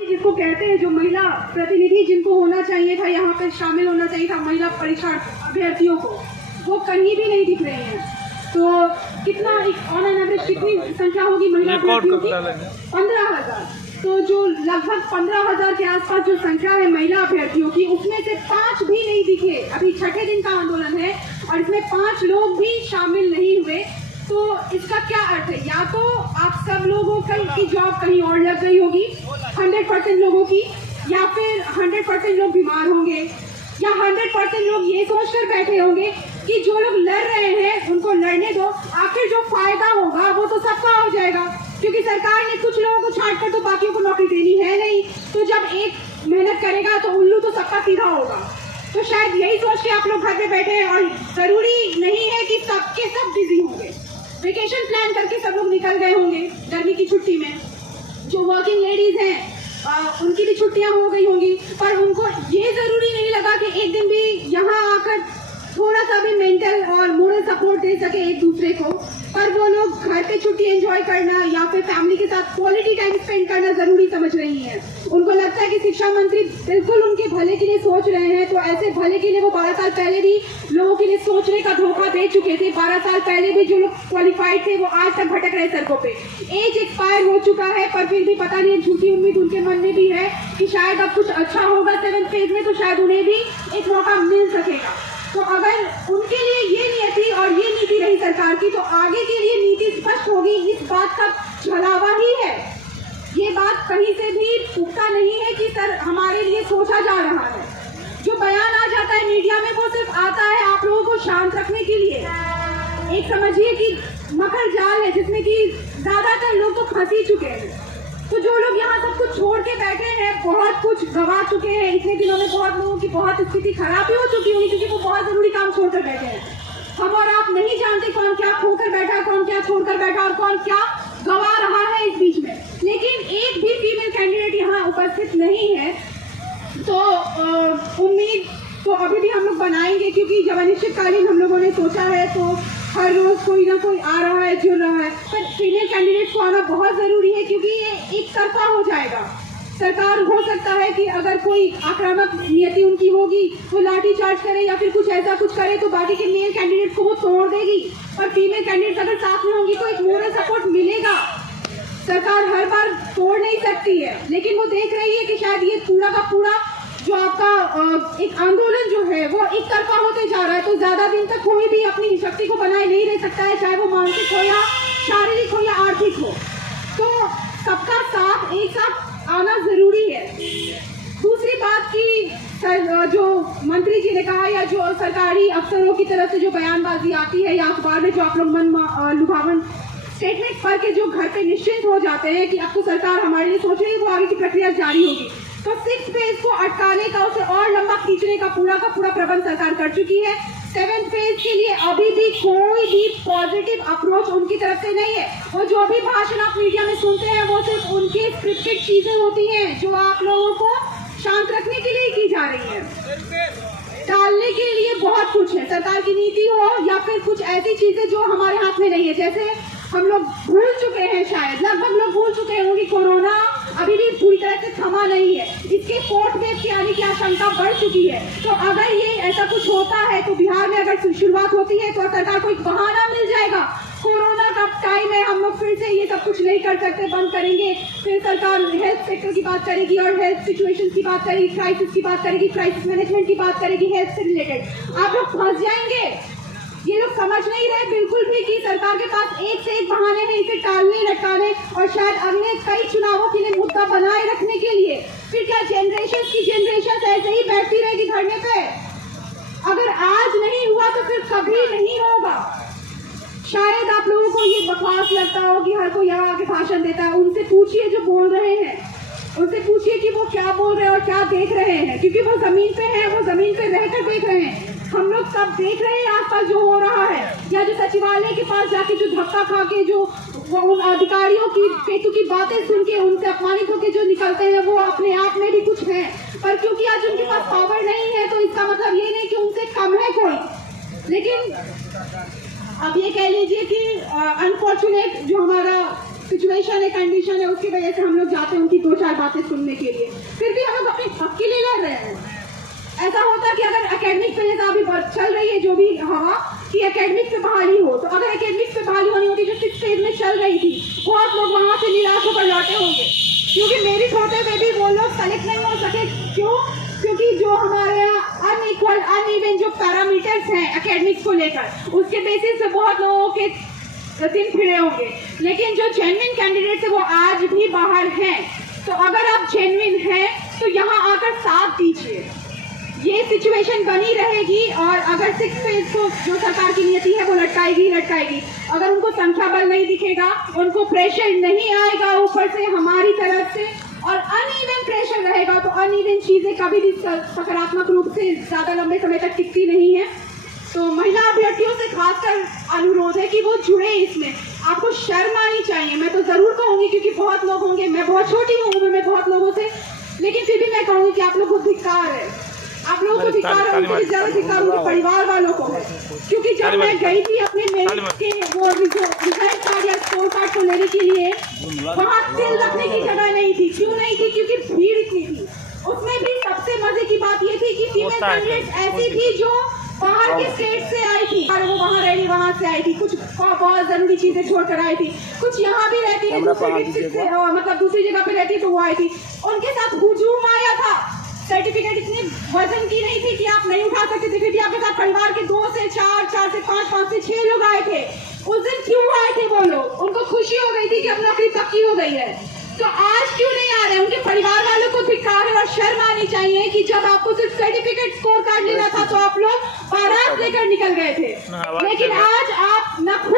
जिसको कहते हैं, जो महिला प्रतिनिधि जिनको होना चाहिए था, यहाँ पे शामिल होना चाहिए था महिला परीक्षा अभ्यर्थियों को, वो कहीं भी नहीं दिख रही हैं। तो कितना ऑन एन एवरेज कितनी संख्या होगी महिला अभ्यर्थियों की? 15,000। तो जो लगभग 15,000 के आसपास जो संख्या है महिला अभ्यर्थियों की, उसमें से 5 भी नहीं दिखे। अभी छठे दिन का आंदोलन है और इसमें 5 लोग भी शामिल नहीं हुए। तो इसका क्या अर्थ है? या तो आप सब लोगों की जॉब कहीं और लग गई होगी 100% लोगों की, या फिर 100% लोग बीमार होंगे, या 100% लोग ये सोचकर बैठे होंगे कि जो लोग लड़ रहे हैं उनको लड़ने दो, आखिर जो फायदा होगा वो तो सबका हो जाएगा, क्योंकि सरकार ने कुछ लोगों को छांटकर तो बाकियों को नौकरी देनी है नहीं। तो जब एक मेहनत करेगा तो उल्लू तो सबका सीधा होगा। तो शायद यही सोच के आप लोग घर पे बैठे हैं, और जरूरी नहीं है कि सबके सब बिजी होंगे। वेकेशन प्लान करके सब लोग निकल गए होंगे गर्मी की छुट्टी में। जो वर्किंग लेडीज हैं उनकी भी छुट्टियां हो गई होंगी, पर उनको ये जरूरी नहीं लगा कि एक दिन भी यहाँ आकर थोड़ा सा भी मेंटल और मोरल सपोर्ट दे सके एक दूसरे को। पर वो लोग घर पे छुट्टी एंजॉय करना या फिर फैमिली के साथ क्वालिटी टाइम स्पेंड करना जरूरी समझ रही हैं। उनको लगता है कि शिक्षा मंत्री बिल्कुल उनके भले के लिए सोच रहे हैं, तो ऐसे भले के लिए वो 12 साल पहले भी लोगों के लिए सोचने का धोखा दे चुके थे। 12 साल पहले भी जो लोग क्वालिफाइड थे वो आज तक भटक रहे सड़कों पे। एज एक्सपायर हो चुका है, पर फिर भी पता नहीं झूठी उम्मीद उनके मन में भी है कि शायद अब कुछ अच्छा होगा 7th फेज में, तो शायद उन्हें भी एक मौका मिल सकेगा। तो अगर उनके लिए ये नियति और ये नीति रही सरकार की, तो आगे के लिए नीति स्पष्ट होगी। इस बात का छलावा ही है, ये बात कहीं से भी पुख्ता नहीं है कि सर हमारे लिए सोचा जा रहा है। जो बयान आ जाता है मीडिया में वो सिर्फ आता है आप लोगों को शांत रखने के लिए। एक समझिए कि मकर जाल है जिसमें कि ज्यादातर लोग तो फंस ही चुके हैं। तो जो लोग यहाँ सब कुछ छोड़ के बैठे हैं, बहुत कुछ गवा चुके हैं, इतने दिनों में बहुत लोगों की बहुत स्थिति खराब भी हो चुकी होगी, क्योंकि वो बहुत जरूरी काम छोड़कर बैठे हैं। हम और आप नहीं जानते कौन क्या खोकर बैठा, कौन क्या छोड़कर बैठा और कौन क्या गवा रहा है इस बीच में। लेकिन एक भी फीमेल कैंडिडेट यहाँ उपस्थित नहीं है, तो उम्मीद तो अभी भी हम लोग बनाएंगे, क्योंकि जब अनिश्चितकालीन हम लोगों ने सोचा है तो हर रोज कोई ना कोई आ रहा है, जुड़ रहा है। पर फीमेल कैंडिडेट को आना बहुत जरूरी है, क्योंकि ये एक तरफा हो जाएगा। सरकार हो सकता है कि अगर कोई आक्रामक नियति उनकी होगी, वो लाठी चार्ज करे या फिर कुछ ऐसा कुछ करे, तो बाकी के मेल कैंडिडेट को वो तोड़ देगी। और फीमेल कैंडिडेट अगर साथ में होंगी तो एक मोरल सपोर्ट मिलेगा। सरकार हर बार तोड़ नहीं सकती है, लेकिन वो देख रही है कि शायद ये पूरा का पूरा जो आपका एक आंदोलन जो है वो एक तरफा होते जा रहा है। तो ज्यादा दिन तक कोई भी अपनी शक्ति को बनाए नहीं रह सकता है, चाहे वो मानसिक हो या शारीरिक हो या आर्थिक हो। तो सबका साथ एक साथ आना जरूरी है। दूसरी बात की जो मंत्री जी ने कहा या जो सरकारी अफसरों की तरफ से जो बयानबाजी आती है या अखबार में जो आप लोग मन लुभावन स्टेटमेंट पढ़ के जो घर पे निश्चिंत हो जाते हैं कि अब तो सरकार हमारे लिए सोच रही है, वो आगे की प्रक्रिया जारी होगी। तो 6th फेज को अटकाने का, उसे और लंबा खींचने का पूरा प्रबंध सरकार कर चुकी है। 7th फेज के लिए अभी भी कोई भी पॉजिटिव अप्रोच उनकी तरफ से नहीं है। वो जो भी भाषण आप मीडिया में सुनते हैं वो सिर्फ उनकी स्क्रिप्टेड चीजें होती हैं, जो आप लोगों को शांत रखने के लिए की जा रही है। टालने के लिए बहुत कुछ है, सरकार की नीति हो या फिर कुछ ऐसी चीजें जो हमारे हाथ में नहीं है। जैसे हम लोग भूल चुके हैं, शायद लगभग लोग भूल चुके होंगे, कोरोना अभी भी पूरी तरह से थमा नहीं है। इसके 4th वेव के आने की आशंका बढ़ चुकी है। तो अगर ये ऐसा कुछ होता है तो बिहार में अगर शुरुआत होती है तो सरकार को एक बहाना मिल जाएगा। कोरोना का टाइम है, हम लोग फिर से ये सब कुछ नहीं कर सकते, बंद करेंगे। फिर सरकार हेल्थ सेक्टर की बात करेगी और हेल्थ सिचुएशन की बात करेगी, क्राइसिस की बात करेगी, क्राइसिस मैनेजमेंट की बात करेगी, हेल्थ से रिलेटेड। आप लोग फंस जाएंगे। ये लोग समझ नहीं रहे बिल्कुल भी कि सरकार के पास एक से एक बहाने हैं इसे टालने, लटकाने और शायद अगले कई चुनावों के लिए मुद्दा बनाए रखने के लिए। फिर क्या जनरेशन ऐसे ही बैठती रहेगी धरने पे? अगर आज नहीं हुआ तो फिर कभी नहीं होगा। शायद आप लोगों को ये बकवास लगता हो कि हर कोई यहाँ आके भाषण देता है। उनसे पूछिए जो बोल रहे हैं, उनसे पूछिए कि वो क्या बोल रहे हैं और क्या देख रहे हैं, क्योंकि वो जमीन पे हैं, वो जमीन पे रहकर देख रहे हैं। हम लोग सब देख रहे हैं आसपास जो हो रहा है, या जो सचिवालय के पास जाके जो धक्का खा के जो उन अधिकारियों की पेटू की बातें सुन के उनसे अपमानित होकर जो निकलते हैं, वो अपने आप में भी कुछ है। पर क्योंकि आज उनके पास पावर नहीं है तो इसका मतलब ये नहीं कि उनसे कम है कोई। लेकिन अब ये कह लीजिए कि अनफॉर्चुनेट जो हमारा सिचुएशन है, कंडीशन है, उसकी वजह से हम लोग जाते हैं उनकी 2-4 बातें सुनने के लिए, फिर भी हम लोग अपने हक के लिए लड़ रहे हैं। ऐसा होता कि अगर एकेडमिक पे जैसा अभी चल रही है जो भी हवा कि एकेडमिक पे बहाली हो, तो अगर एकेडमिक पे बहाली होनी होती जो 6th फेज में चल रही थी, बहुत लोग वहां से निराश होकर लौटे होंगे, क्योंकि मेरिट होते हुए भी वो लोग सेलेक्ट नहीं हो सके। क्यों? क्योंकि जो हमारे यहाँ अनइक्वल अनइवन जो पैरामीटर्स हैं एकेडमिक्स को लेकर, उसके बेसिस पे बहुत लोगों के दिन फिरे होंगे। लेकिन जो जेन्युइन कैंडिडेट्स है वो आज भी बाहर हैं। तो अगर आप जेन्युइन हैं तो यहाँ आकर साथ दीजिए। ये सिचुएशन बनी रहेगी और अगर 6th फेज को जो सरकार की नीति है वो लटकाएगी। अगर उनको संख्या बल नहीं दिखेगा, उनको प्रेशर नहीं आएगा ऊपर से हमारी तरफ से, और अनइवन प्रेशर रहेगा, तो अनइवन चीजें कभी भी सकारात्मक रूप से ज्यादा लंबे समय तक टिकती नहीं है। तो महिला अभ्यर्थियों से खासकर अनुरोध है कि वो जुड़े इसमें। आपको शर्म आनी चाहिए। मैं तो जरूर कहूंगी क्योंकि बहुत लोग होंगे, मैं बहुत छोटी हूँ उम्र में बहुत लोगों से, लेकिन फिर भी मैं कहूंगी कि आप लोगों को धिक्कार है। आप लोगों को धिक्कार है, उनसे ज्यादा धिक्कार उनके परिवार वालों को है। क्योंकि जब मैं गई थी अपने मेरिट के वो रिजल्ट कार्ड या स्कोर कार्ड को लेने के लिए, वहाँ तिल रखने की जगह नहीं थी। क्यों नहीं थी? क्योंकि भीड़ इतनी थी। उसमें भी सबसे मजे की बात ये थी कि फीमेल कैंडिडेट ऐसी थी जो बाहर के स्टेट से आई थी और वो वहाँ से आई थी। कुछ बहुत जरूरी चीजें छोड़कर आई थी, कुछ यहाँ भी रहती है दूसरे डिस्ट्रिक्ट से, मतलब दूसरी जगह पे रहती है तो वो आई थी। उनके साथ हुजूम आया था। सर्टिफिकेट इतनी वजन की नहीं थी कि आप नहीं उठा सकते थे, फिर भी आपके साथ परिवार के 2 से 4, 4 से 5, 5 से 6 लोग आए थे। उस दिन क्यों आए थे वो लोग? उनको खुशी हो गई थी कि अब नौकरी पक्की हो गई है। तो आज क्यों नहीं आ रहे? उनके परिवार वालों को धिक्कार है और शर्म आनी चाहिए कि जब आपको सिर्फ सर्टिफिकेट स्कोर कार्ड लेना था तो आप लोग बारात लेकर निकल गए थे, लेकिन आज आप न खुद